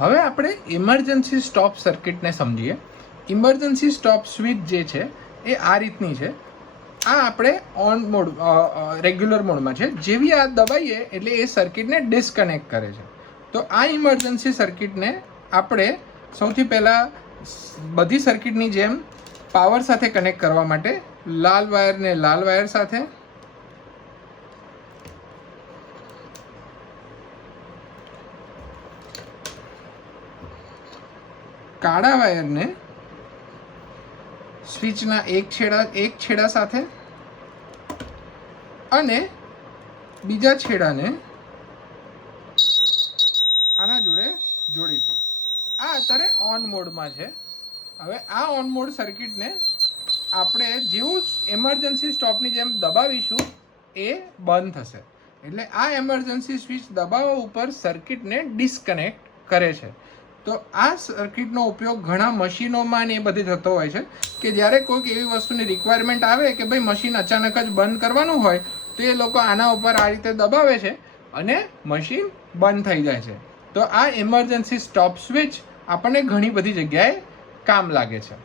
હવે આપણે emergency stop સર્કિટને સમજીએ. ઇમરજન્સી સ્ટોપ સ્વિચ જે છે એ આ રીતની છે. આ આપણે ઓન મોડ રેગ્યુલર મોડમાં છે. જેવી આ દબાઈએ એટલે એ સર્કિટને ડિસ્કનેક્ટ કરે છે. તો આ ઇમરજન્સી સર્કિટને આપણે સૌથી પહેલાં બધી સર્કિટની જેમ પાવર સાથે કનેક્ટ કરવા માટે લાલ વાયરને લાલ વાયર સાથે, કાળા વાયરને સ્વિચના એક છેડા સાથે અને બીજા છેડાને આના જોડે જોડીશું. આ અત્યારે ઓન મોડમાં છે. હવે આ ઓન મોડ સર્કિટને આપણે જેવું એમરજન્સી સ્ટોપની જેમ દબાવીશું એ બંધ થશે. એટલે આ એમરજન્સી સ્વિચ દબાવવા ઉપર સર્કિટને ડિસ્કનેક્ટ કરે છે. તો આ સર્કિટનો ઉપયોગ ઘણા મશીનોમાં ને એ બધે થતો હોય છે કે જ્યારે કોઈક એવી વસ્તુની રિક્વાયરમેન્ટ આવે કે ભાઈ મશીન અચાનક જ બંધ કરવાનું હોય તો એ લોકો આના ઉપર આ રીતે દબાવે છે અને મશીન બંધ થઈ જાય છે. તો આ એમરજન્સી સ્ટોપ સ્વિચ આપણને ઘણી બધી જગ્યાએ કામ લાગે છે.